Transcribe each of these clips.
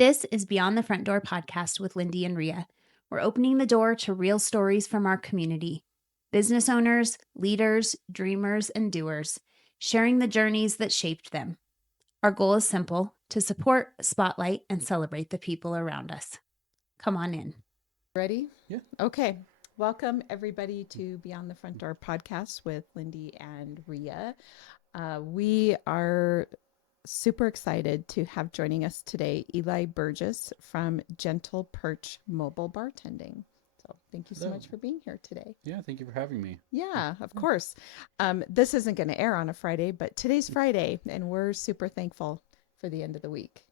This is Beyond the Front Door podcast with Lindy and Rhea. We're opening the door to real stories from our community. Business owners, leaders, dreamers, and doers, sharing the journeys that shaped them. Our goal is simple: to support, spotlight, and celebrate the people around us. Come on in. Ready? Yeah. Okay. Welcome, everybody, to Beyond the Front Door podcast with Lindy and Rhea. We are super excited to have joining us today Eli Burgess from Gentle Perch Mobile Bartending. So thank you so Hello. much for being here today. Yeah, thank you for having me. Yeah, of course. This isn't going to air on a Friday, but today's Friday, and we're super thankful for the end of the week.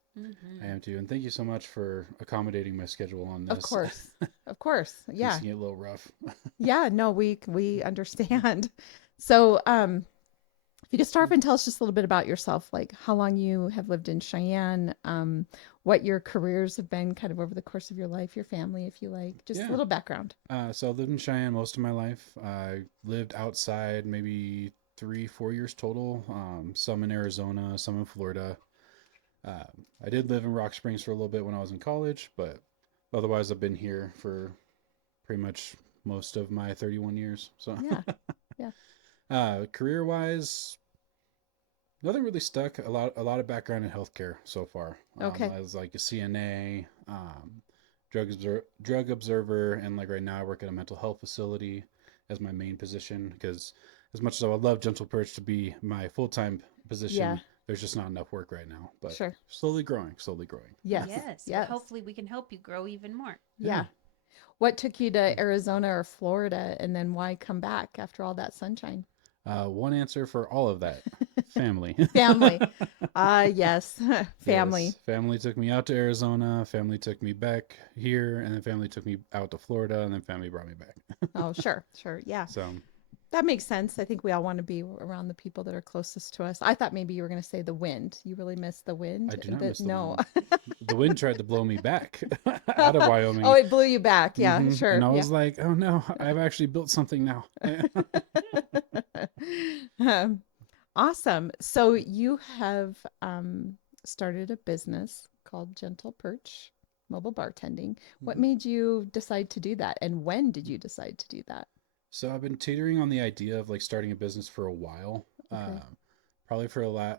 I am too, and thank you so much for accommodating my schedule on this. Of course. Of course. Yeah. Making it a little rough. Yeah, no, we understand. So, if you could start off and tell us just a little bit about yourself, like how long you have lived in Cheyenne, what your careers have been kind of over the course of your life, your family, if you like, just a little background. So I lived in Cheyenne most of my life. I lived outside maybe 3-4 years total. Some in Arizona, some in Florida. I did live in Rock Springs for a little bit when I was in college, but otherwise I've been here for pretty much most of my 31 years. So Yeah. career-wise, nothing really stuck. A lot of background in healthcare so far. Okay. I was like a CNA, drug observer, and like right now I work at a mental health facility as my main position, because as much as I would love Gentle Perch to be my full-time position, there's just not enough work right now. But Sure. slowly growing. Yes. Yes. Hopefully we can help you grow even more. Yeah. What took you to Arizona or Florida, and then why come back after all that sunshine? One answer for all of that: family. Family. Yes. Family. Yes. Family took me out to Arizona. Family took me back here, and then family took me out to Florida, and then family brought me back. Oh, sure. Yeah. So That makes sense. I think we all want to be around the people that are closest to us. I thought maybe you were going to say the wind. You really miss the wind? I do not miss the No. wind. The wind tried to blow me back out of Wyoming. Oh, it blew you back. Yeah, Mhm. sure. And I Yeah. was like, oh no, I've actually built something now. Awesome. So you have started a business called Gentle Perch Mobile Bartending. What made you decide to do that? And when did you decide to do that? So I've been teetering on the idea of like starting a business for a while. Okay. Probably for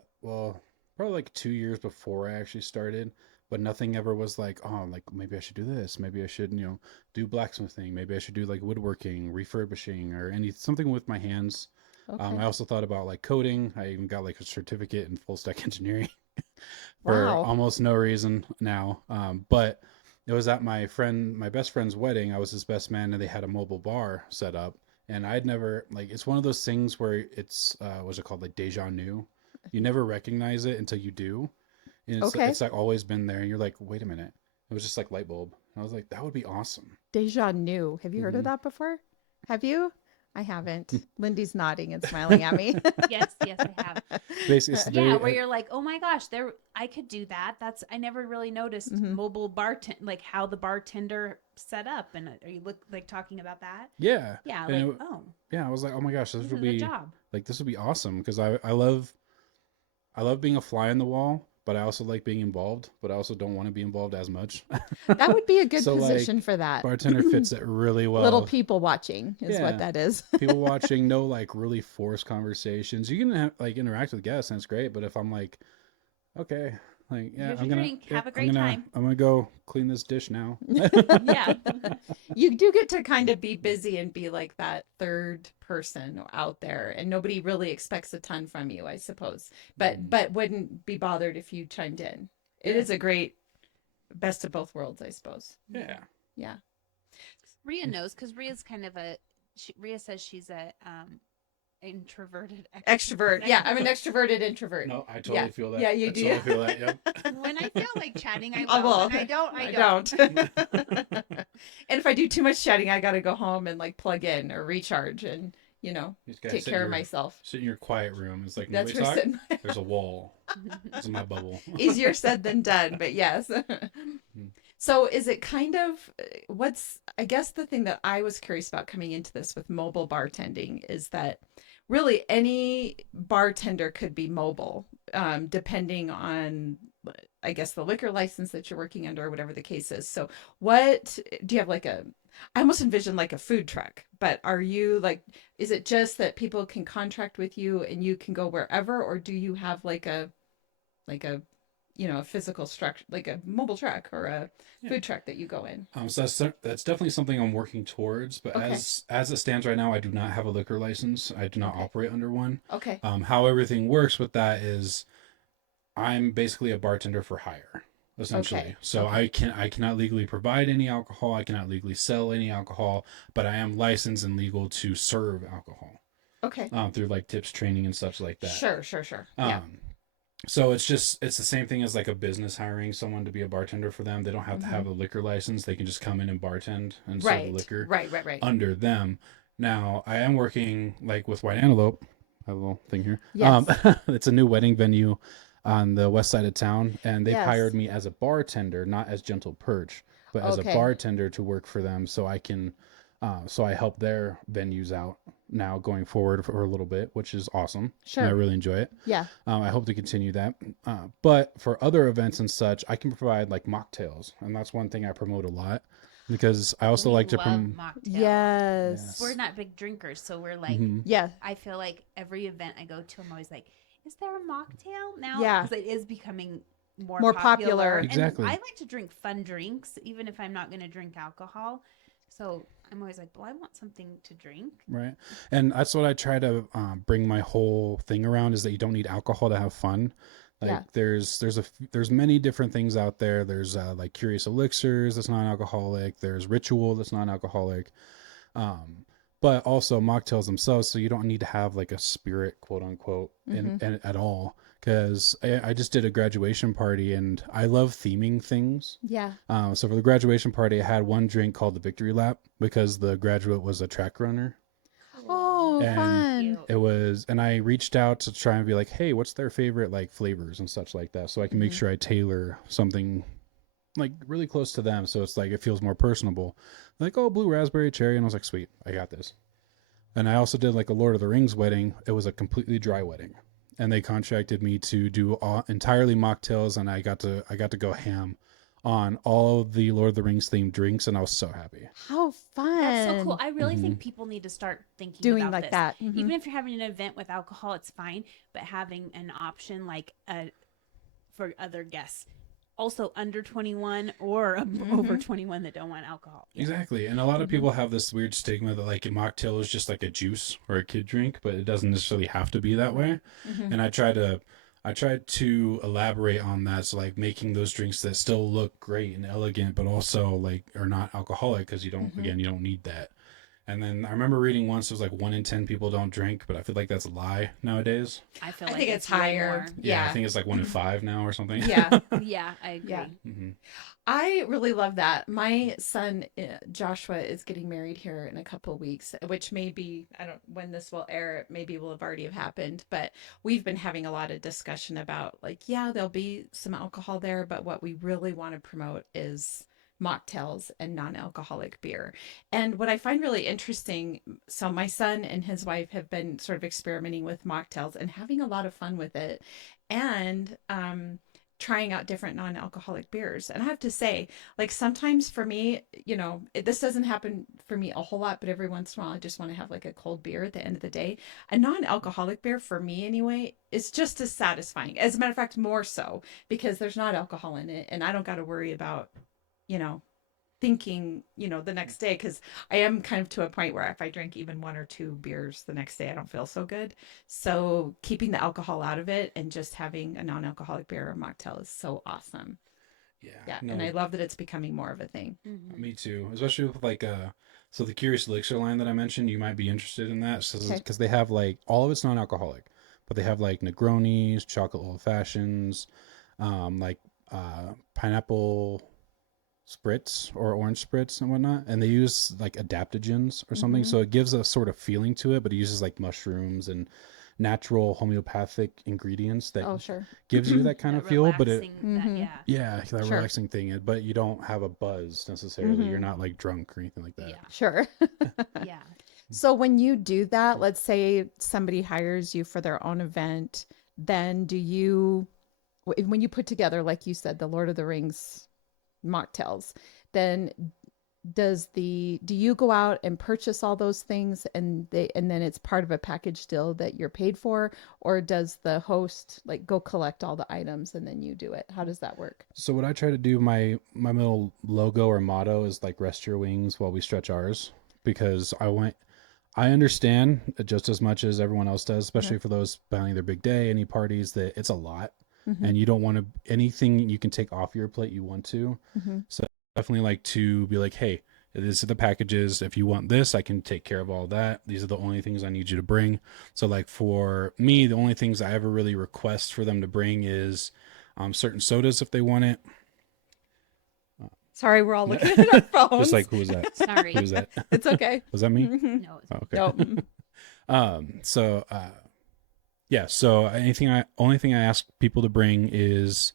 probably like 2 years before I actually started. But nothing ever was like, oh, like maybe I should do this. Maybe I should, do blacksmithing. Maybe I should do like woodworking, refurbishing, or something with my hands. Okay. I also thought about like coding. I even got like a certificate in full stack engineering for Wow. almost no reason now. But it was at my best friend's wedding. I was his best man, and they had a mobile bar set up. And I'd never, like, it's one of those things where it's, what's it called? Like deja vu. You never recognize it until you do. And Okay. it's like always been there. And you're like, wait a minute. It was just like light bulb. And I was like, that would be awesome. Deja vu. Have you heard of Mhm. that before? Have you? I haven't. Lindy's nodding and smiling at me. Yes, I have. Basically, it's Yeah, very, where you're like, oh my gosh, I could do that. I never really noticed Mhm. mobile bartend, like how the bartender set up. And are you talking about that? yeah. Yeah, And like, yeah, I was like, oh my gosh, this this is would a be job. like, this would be awesome. Because I love being a fly on the wall, but I also like being involved, but I also don't want to be involved as much. That would be a good So, like, position for that. Bartender fits it really well. Little people watching is Yeah. what that is. People watching, no like really forced conversations. You can have, like, interact with guests, and it's great. But if I'm like, okay, like, yeah, Here's I'm your gonna drink. Have a great time. I'm gonna go clean this dish now. Yeah. You do get to kind of be busy and be like that third person out there, and nobody really expects a ton from you, I suppose. But wouldn't be bothered if you chimed in. It is a great best of both worlds, I suppose. Yeah. Yeah. Rhea knows, because Rhea's kind of Rhea says she's a introverted Extrovert. Yeah, I'm an extroverted introvert. No, I totally Yeah. feel that. Yeah, you I do. totally feel that. Yep. When I feel like chatting, I I will. will. When I don't, I I don't. don't. And if I do too much chatting, I got to go home and like plug in or recharge and, You just gotta take sit care in of your- myself. Sit in your quiet room. It's like That's nobody for talk. sitting. There's a wall. It's in my bubble. Easier said than done, but yes. So is it kind of I guess the thing that I was curious about coming into this with mobile bartending is that really any bartender could be mobile, depending on I guess the liquor license that you're working under or whatever the case is. So what do you have like I almost envision like a food truck, but are you like, is it just that people can contract with you and you can go wherever, or do you have like a, a physical structure, like a mobile truck or a food truck that you go in? So that's definitely something I'm working towards. But Okay. as it stands right now, I do not have a liquor license. I do not Okay. operate under one. Okay. How everything works with that is I'm basically a bartender for hire, essentially. Okay. So Okay. I cannot legally provide any alcohol. I cannot legally sell any alcohol, but I am licensed and legal to serve alcohol Okay. through like tips training and such like that. Sure. Yeah. So it's the same thing as like a business hiring someone to be a bartender for them. They don't have to have a liquor license. They can just come in and bartend and serve the liquor Right. under them. Now I am working like with White Antelope. I have a little thing here. Yes. It's a new wedding venue on the west side of town, and they've Yes. hired me as a bartender, not as Gentle Perch, but as a Okay. bartender to work for them, so I can, so I help their venues out now going forward for a little bit, which is awesome. Sure. And I really enjoy it. Yeah. I hope to continue that. But for other events and such, I can provide like mocktails, and that's one thing I promote a lot because I also We like to love promote. mocktails. Yes. We're not big drinkers, so we're like, Yeah. I feel like every event I go to, I'm always like, is there a mocktail now? Yeah. Because it is becoming More popular. Exactly. And I like to drink fun drinks, even if I'm not going to drink alcohol. So I'm always like, well, I want something to drink. Right. And that's what I try to bring my whole thing around is that you don't need alcohol to have fun. Like Yeah. there's many different things out there. There's like Curious Elixirs that's non-alcoholic. There's Ritual that's non-alcoholic. But also mocktails themselves. So you don't need to have like a spirit, quote unquote, in at all. Because I just did a graduation party and I love theming things. Yeah. So for the graduation party, I had one drink called the Victory Lap because the graduate was a track runner. Oh, And fun. Cute. It was, and I reached out to try and be like, hey, what's their favorite like flavors and such like that, so I can make sure I tailor something like really close to them, so it's like it feels more personable. Like, oh, blue raspberry cherry, and I was like, sweet, I got this. And I also did like a Lord of the Rings wedding. It was a completely dry wedding, and they contracted me to do entirely mocktails, and I got to go ham on all the Lord of the Rings themed drinks, and I was so happy. How fun. That's so cool. I really think people need to start thinking Doing about like this. that. Even if you're having an event with alcohol, it's fine, but having an option like for other guests, also under 21 or over 21 that don't want alcohol. Yeah. Exactly. And a lot of people have this weird stigma that like a mocktail is just like a juice or a kid drink, but it doesn't necessarily have to be that way. And I try to elaborate on that. So like making those drinks that still look great and elegant, but also like are not alcoholic, because you don't, again, you don't need that. And then I remember reading once it was like 1 in 10 people don't drink, but I feel like that's a lie nowadays. I feel I like think it's way higher. more. Yeah, I think it's like 1 in 5 now or something. Yeah. Yeah, I agree. Yeah. Mm-hmm. I really love that. My son, Joshua, is getting married here in a couple of weeks, which maybe, I don't, when this will air, maybe will have already have happened, but we've been having a lot of discussion about like, yeah, there'll be some alcohol there, but what we really want to promote is mocktails and non-alcoholic beer. And what I find really interesting, so my son and his wife have been sort of experimenting with mocktails and having a lot of fun with it, and trying out different non-alcoholic beers. And I have to say, like sometimes for me, this doesn't happen for me a whole lot, but every once in a while I just want to have like a cold beer at the end of the day. A non-alcoholic beer for me anyway is just as satisfying. As a matter of fact, more so, because there's not alcohol in it and I don't got to worry about thinking, the next day, because I am kind of to a point where if I drink even 1 or 2 beers the next day, I don't feel so good. So keeping the alcohol out of it and just having a non-alcoholic beer or mocktail is so awesome. Yeah. No, And I love that it's becoming more of a thing. me too, especially with like so the Curious Elixir line that I mentioned, you might be interested in that because they have like all of it's non-alcoholic, but they have like Negronis, chocolate old fashions, like pineapple spritz or orange spritz and whatnot, and they use like adaptogens or something, so it gives a sort of feeling to it, but it uses like mushrooms and natural homeopathic ingredients that gives you that kind of feel, but it that relaxing thing, but you don't have a buzz necessarily. You're not like drunk or anything like that. Sure. Yeah. So when you do that, let's say somebody hires you for their own event, then when you put together, like you said, the Lord of the Rings mocktails, then do you go out and purchase all those things and then it's part of a package deal that you're paid for, or does the host like go collect all the items and then you do it? How does that work? So what I try to do, my little logo or motto is like rest your wings while we stretch ours, because I understand just as much as everyone else does, especially for those planning their big day, any parties, that it's a lot, and you don't want to, anything you can take off your plate, you want to. So definitely like to be like, hey, these are the packages. If you want this, I can take care of all that. These are the only things I need you to bring. So like for me, the only things I ever really request for them to bring is certain sodas if they want it. Sorry, we're all looking at our phones. Just like, who was that? Sorry. Who was that? It's okay. Was that me? No, Oh, okay. Nope. So yeah, so only thing I ask people to bring is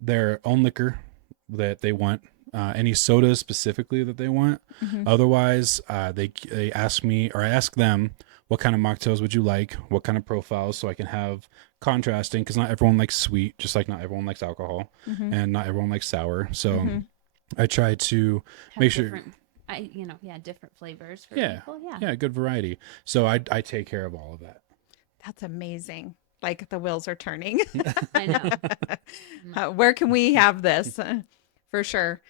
their own liquor that they want, any sodas specifically that they want. Otherwise, they ask me, or I ask them, what kind of mocktails would you like? What kind of profiles, so I can have contrasting, because not everyone likes sweet, just like not everyone likes alcohol, and not everyone likes sour. So I try to make sure different flavors for yeah, people. yeah, good variety. So I take care of all of that. That's amazing. Like the wheels are turning. I know. Where can we have this? For sure.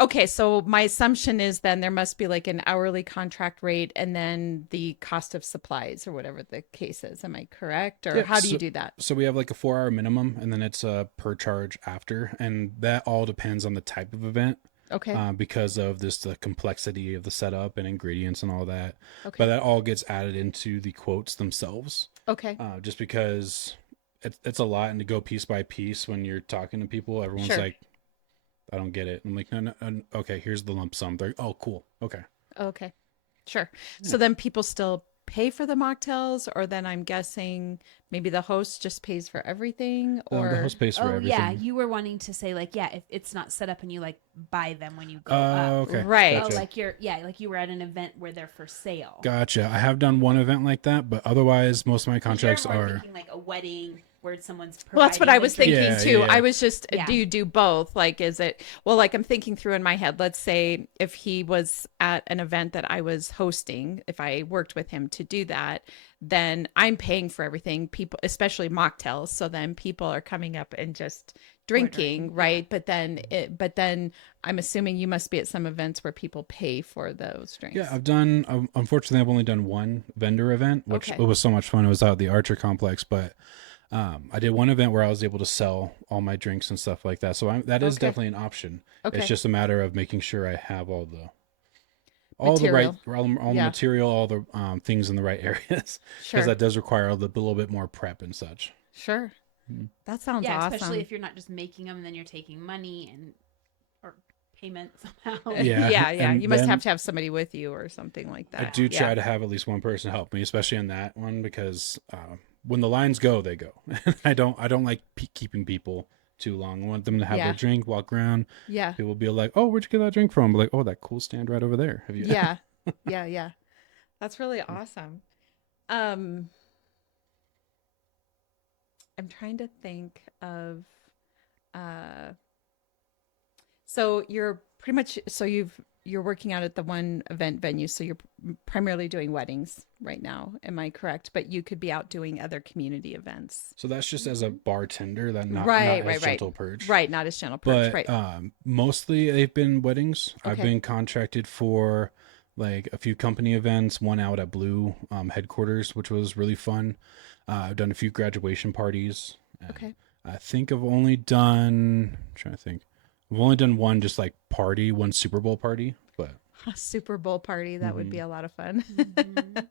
Okay, so my assumption is then there must be like an hourly contract rate and then the cost of supplies or whatever the case is. Am I correct? Or Yeah, how do you do that? So we have like a 4-hour minimum, and then it's a per charge after, and that all depends on the type of event. Okay. Because of the complexity of the setup and ingredients and all that. Okay. But that all gets added into the quotes themselves. Okay. Just because it's a lot, and to go piece by piece when you're talking to people, everyone's Sure. like, I don't get it. I'm like, no, okay, here's the lump sum. They're like, oh, cool. Okay. Okay. Sure. So then people still pay for the mocktails, or then I'm guessing maybe the host just pays for everything, or The host pays for everything. Yeah, you were wanting to say like, yeah, if it's not set up and you like buy them when you go Oh, up. okay. Right. Gotcha. Like you were at an event where they're for sale. Gotcha. I have done one event like that, but otherwise most of my contracts You're more are thinking like a wedding where someone's Well, that's what I was thinking Yeah, too. yeah. I was just, Yeah. do you do both? Like, is it, well, like I'm thinking through in my head, let's say if he was at an event that I was hosting, if I worked with him to do that, then I'm paying for everything, people, especially mocktails. So then people are coming up and just drinking, Ordering, right? But then I'm assuming you must be at some events where people pay for those drinks. Yeah, unfortunately, I've only done one vendor event, which Okay. it was so much fun. It was out at the Archer Complex, but I did one event where I was able to sell all my drinks and stuff like that. So that is Okay. definitely an option. Okay. It's just a matter of making sure I have all the Material. the Yeah. material, all the things in the right areas, Sure. because that does require a little bit more prep and such. Sure. That sounds Yeah, awesome. especially if you're not just making them and then you're taking money or payment somehow. Yeah, yeah. and You must then have to have somebody with you or something like that. I do Yeah. try to have at least one person help me, especially on that one, because when the lines go, they go. I don't like keeping people too long. I want them to have Yeah. their drink, walk around. Yeah. People will be like, "Oh, where'd you get that drink from?" I'm like, "Oh, that cool stand right over there." Have you? Yeah. Yeah. That's really awesome. I'm trying to think of so you're pretty much you're working out at the one event venue, so you're primarily doing weddings right now. Am I correct? But you could be out doing other community events. So that's just as a bartender, that not Right. as Gentle Perch. Right, not as Gentle Perch, But right. mostly they've been weddings. I've Okay. been contracted for like a few company events, one out at Blue headquarters, which was really fun. I've done a few graduation parties. Okay. I think I've only done, I'm trying to think. I've only done one just like party, one Super Bowl party, but A Super Bowl party, that would be a lot of fun. Mhm.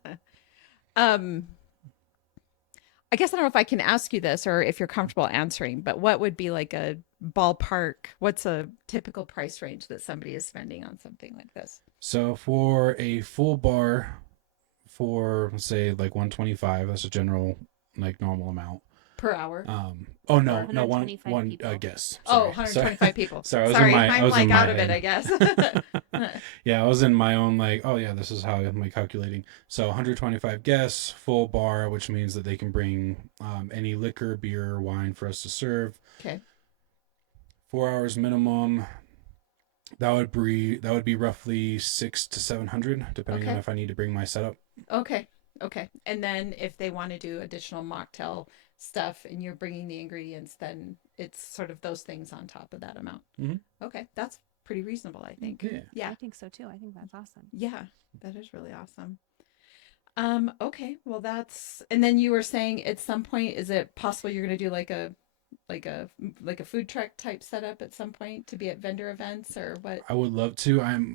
I guess I don't know if I can ask you this or if you're comfortable answering, but what would be like a ballpark? What's a typical price range that somebody is spending on something like this? so for a full bar for say like 125, that's a general like normal amount. per hour. Oh no, no, 125 one people. guest. Oh, Sorry. 125 people. Sorry, I was Sorry, in my, I'm I was like in my out of it, head. I guess. Yeah, I was in my own like, oh yeah, this is how I'm like calculating. So 125 guests, full bar, which means that they can bring any liquor, beer, or wine for us to serve. Okay. 4 hours minimum. That would be roughly 600 to 700, depending on Okay. if I need to bring my setup. Okay. Okay. And then if they want to do additional mocktail stuff and you're bringing the ingredients, then it's sort of those things on top of that amount. Mm-hmm. Okay. That's pretty reasonable, I think. Yeah. Yeah. I think so too. I think that's awesome. Yeah. That is really awesome. Okay. Well, and then you were saying at some point, is it possible you're going to do like a food truck type setup at some point to be at vendor events or what? I would love to.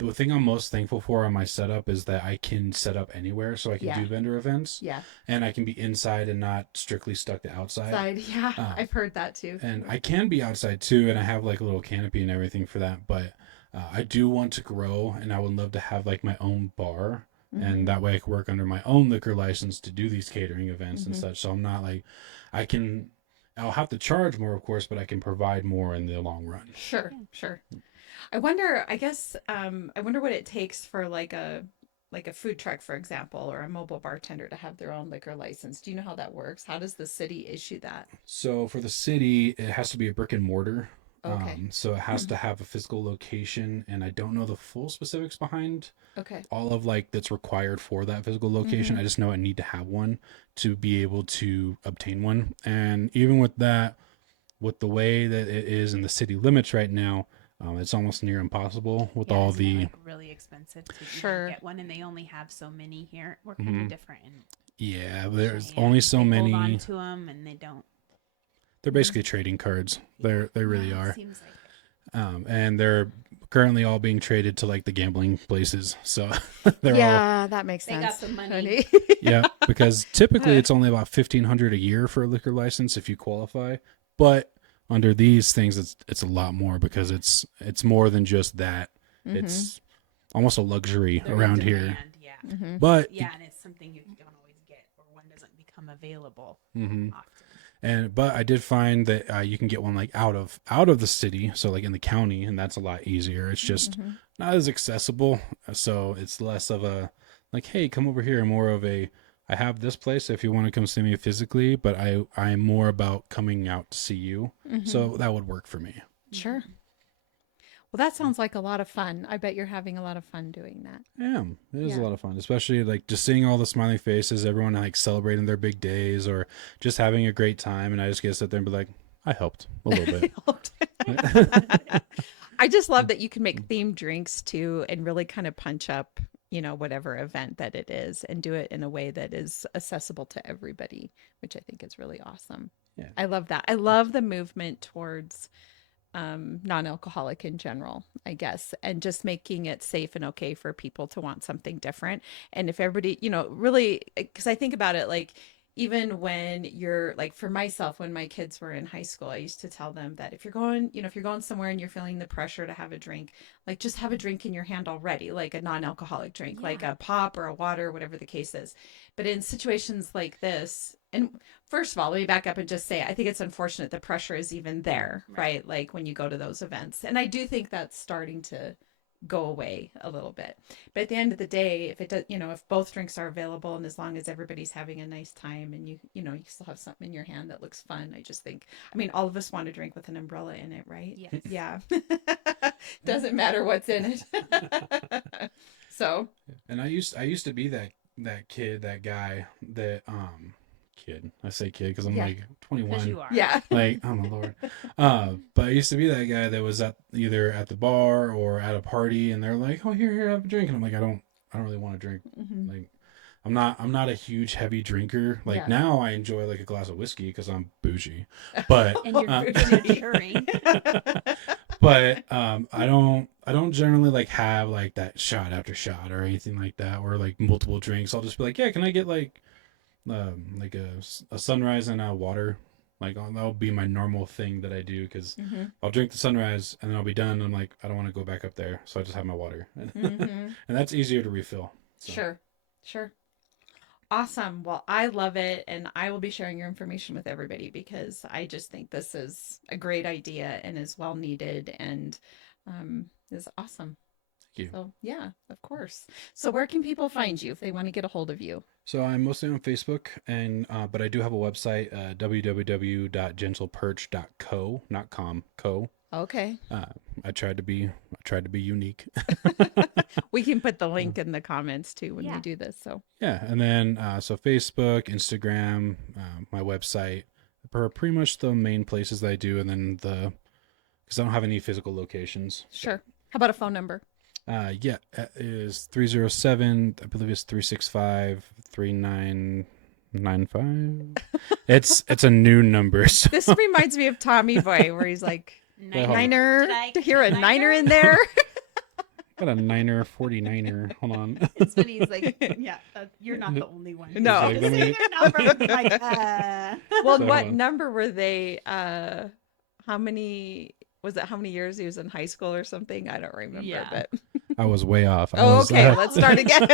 The thing I'm most thankful for on my setup is that I can set up anywhere, so I can Yeah. do vendor events. Yeah. And I can be inside and not strictly stuck to outside. Yeah. I've heard that too. And I can be outside too, and I have like a little canopy and everything for that. But I do want to grow, and I would love to have like my own bar. Mm-hmm. And that way I can work under my own liquor license to do these catering events and such. So I'm not like, I'll have to charge more, of course, but I can provide more in the long run. Sure. I wonder what it takes for like a food truck, for example, or a mobile bartender to have their own liquor license. Do you know how that works? How does the city issue that? So for the city, it has to be a brick and mortar. Okay. So it has to have a physical location, and I don't know the full specifics behind all of like that's required for that physical location. I just know I need to have one to be able to obtain one. And even with that, with the way that it is in the city limits right now, it's almost near impossible with all isn't it, the like, really expensive to even get one, and they only have so many here. We're kind of different. there's Cheyenne. only so they many. Hold on to them, and they don't. They're basically trading cards. They really are. Seems like it. And they're currently all being traded to like the gambling places. So they're that makes sense. They got the money. yeah, because typically it's only about $1,500 a year for a liquor license if you qualify. But under these things, it's a lot more because it's more than just that. It's almost a luxury around here. Yeah. But and it's something you don't always get, or one doesn't become available often. But I did find that you can get one like out of the city, so like in the county, and that's a lot easier. It's just not as accessible, so it's less of a like, hey, come over here, and more of a, I have this place if you want to come see me physically, but I'm more about coming out to see you. So that would work for me. Sure. Well, that sounds like a lot of fun. I bet you're having a lot of fun doing that. Yeah, it is a lot of fun, especially like just seeing all the smiling faces, everyone like celebrating their big days or just having a great time. And I just get to sit there and be like, I helped a little bit. I just love that you can make themed drinks too and really kind of punch up, whatever event that it is and do it in a way that is accessible to everybody, which I think is really awesome. Yeah. I love that. I love the movement towards non-alcoholic in general, I guess, and just making it safe and okay for people to want something different. And if everybody, really, because I think about it, like, even when you're like, for myself, when my kids were in high school, I used to tell them that if you're going somewhere and you're feeling the pressure to have a drink, like just have a drink in your hand already, like a non-alcoholic drink, like a pop or a water, whatever the case is. But in situations like this, and first of all, let me back up and just say, I think it's unfortunate the pressure is even there, right? Like when you go to those events. And I do think that's starting to go away a little bit. But at the end of the day, if it does, if both drinks are available and as long as everybody's having a nice time and you still have something in your hand that looks fun, I just think, all of us want to drink with an umbrella in it, right? Yes. Yeah. Doesn't matter what's in it. So. And I used to be that kid, that guy that, kid. I say kid because I'm like 21. You are. Yeah. Like, oh my Lord. But I used to be that guy that was either at the bar or at a party, and they're like, "Oh, here, have a drink," and I'm like, I don't really want to drink. Like, I'm not a huge heavy drinker. Like now, I enjoy like a glass of whiskey because I'm bougie. But and you're maturing. But I don't generally like have like that shot after shot or anything like that, or like multiple drinks. I'll just be like, yeah, can I get like a sunrise and a water? Like that'll be my normal thing that I do because I'll drink the sunrise and then I'll be done. I'm like, I don't want to go back up there, so I just have my water, and that's easier to refill. So. Sure. Awesome. Well, I love it. And I will be sharing your information with everybody because I just think this is a great idea and is well needed and is awesome. Thank you. So, yeah, of course. So, where can people find you if they want to get a hold of you? So I'm mostly on Facebook, and but I do have a website, www.gentleperch.co, not com, co. Okay. I tried to be unique. We can put the link in the comments too when we do this. So yeah, and then so Facebook, Instagram, my website are pretty much the main places that I do, and then because I don't have any physical locations. Sure. How about a phone number? Yeah, it is 307. I believe it's 365-3995. It's a new number. So. This reminds me of Tommy Boy, where he's like Niner. To hear a Niner in there. Got a Niner 49er. Hold on. It's funny. He's like, yeah, you're not the only one. No. Like, me... Well, so, what number were they? How many years he was in high school or something? I don't remember, but I was way off. Okay, let's start again.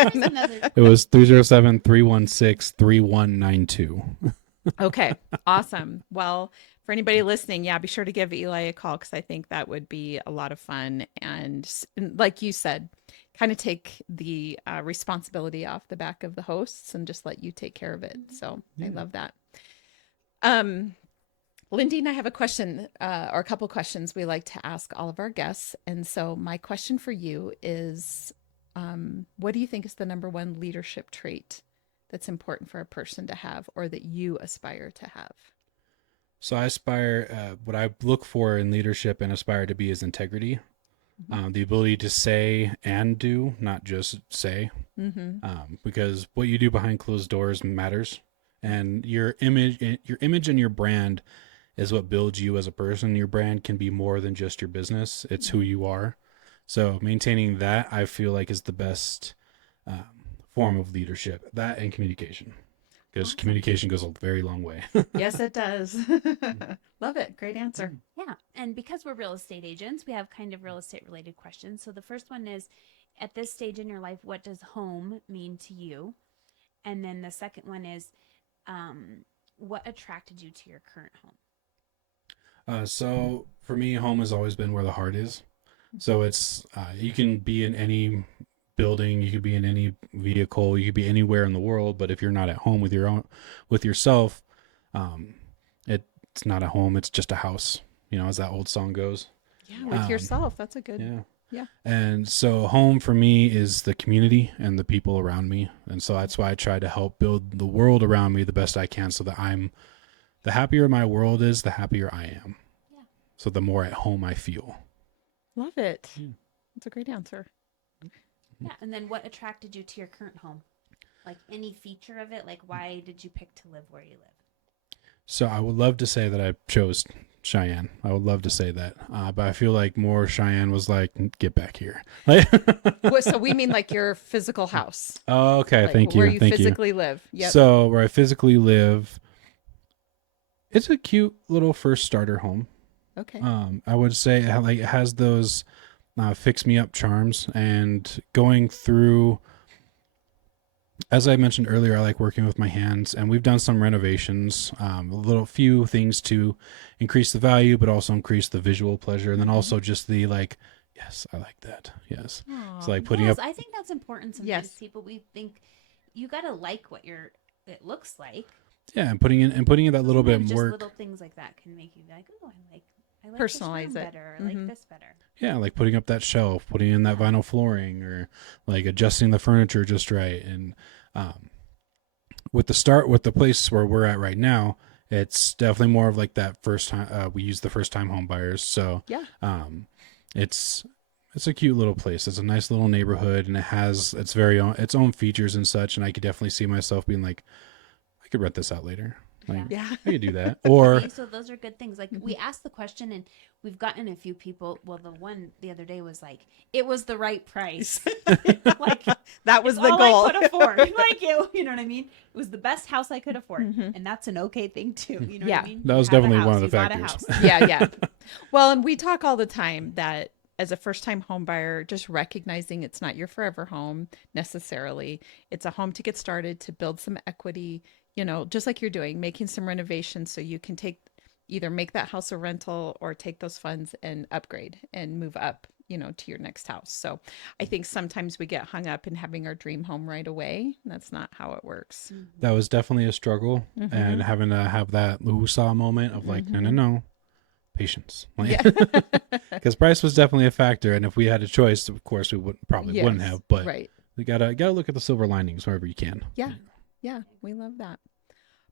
It was 307-316-3192. Okay, awesome. Well, for anybody listening, be sure to give Eli a call because I think that would be a lot of fun. And like you said, kind of take the responsibility off the back of the hosts and just let you take care of it. So I love that. Lindy and I have a question or a couple questions we like to ask all of our guests. And so my question for you is, what do you think is the number one leadership trait that's important for a person to have or that you aspire to have? So I aspire, what I look for in leadership and aspire to be is integrity. The ability to say and do, not just say, because what you do behind closed doors matters. And your image and your brand is what builds you as a person. Your brand can be more than just your business. It's who you are. So maintaining that, I feel like, is the best form of leadership. That and communication, because communication goes a very long way. Yes, it does. Love it. Great answer. Yeah. And because we're real estate agents, we have kind of real estate related questions. So the first one is, at this stage in your life, what does home mean to you? And then the second one is, what attracted you to your current home? So for me, home has always been where the heart is. So it's, you can be in any building, you could be in any vehicle, you could be anywhere in the world, but if you're not at home with yourself, it's not a home, it's just a house, as that old song goes. Yeah, with yourself. That's a good. Yeah. And so home for me is the community and the people around me. And so that's why I try to help build the world around me the best I can, so that the happier my world is, the happier I am. Yeah. So the more at home I feel. Love it. That's a great answer. Yeah. And then what attracted you to your current home? Like any feature of it? Like, why did you pick to live where you live? So I would love to say that I chose Cheyenne. I would love to say that. But I feel like more Cheyenne was like, get back here. So we mean like your physical house. Oh, okay. Like Thank you. Where you physically live. Yep. So where I physically live, it's a cute little first starter home. Okay. I would say it has those fix me up charms, and going through, as I mentioned earlier, I like working with my hands, and we've done some renovations, few things to increase the value, but also increase the visual pleasure. And then also just the yes, I like that. Yes. Aww. It's like putting up. I think that's important. Sometimes people, we think you got to like what it looks like. Yeah. And putting in that little bit more. Little things like that can make you be like, oh, I like personalize this it better. I like this better. Yeah, like putting up that shelf, putting in that vinyl flooring, or like adjusting the furniture just right. And with the place where we're at right now, it's definitely more of like that first time. We use the first time home buyers, so yeah. It's a cute little place. It's a nice little neighborhood, and it has its own features and such. And I could definitely see myself being like, I could rent this out later. Yeah. I could do that. Or so those are good things. Like we asked the question, and we've gotten a few people. Well, the one the other day was like, it was the right price. Like that was the all goal. I could afford. Like you know what I mean? It was the best house I could afford, and that's an okay thing too. You know what I mean? That was definitely one of the factors. Yeah. Well, and we talk all the time that as a first-time home buyer, just recognizing it's not your forever home necessarily. It's a home to get started, to build some equity, just like you're doing, making some renovations so you can either make that house a rental or take those funds and upgrade and move up, to your next house. So I think sometimes we get hung up in having our dream home right away. That's not how it works. That was definitely a struggle, Mm-hmm. and having to have that Lusa moment of like, no, patience. Like, because price was definitely a factor, and if we had a choice, of course we wouldn't have. But right. we gotta look at the silver linings wherever you can. Yeah, we love that.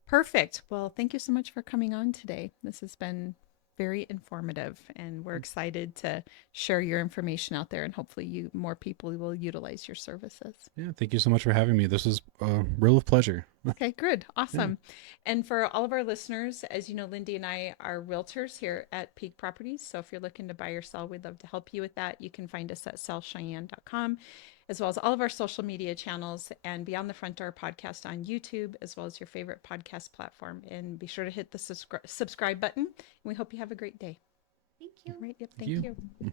Perfect. Well, thank you so much for coming on today. This has been very informative, and we're excited to share your information out there, and hopefully more people will utilize your services. Yeah, thank you so much for having me. This was a real pleasure. Okay, good. Awesome. Yeah. And for all of our listeners, as you know, Lindy and I are realtors here at Peak Properties. So if you're looking to buy or sell, we'd love to help you with that. You can find us at sellcheyenne.com, as well as all of our social media channels, and Beyond the Front Door podcast on YouTube, as well as your favorite podcast platform. And be sure to hit the subscribe button. And we hope you have a great day. Thank you. All right. Yep. Thank you.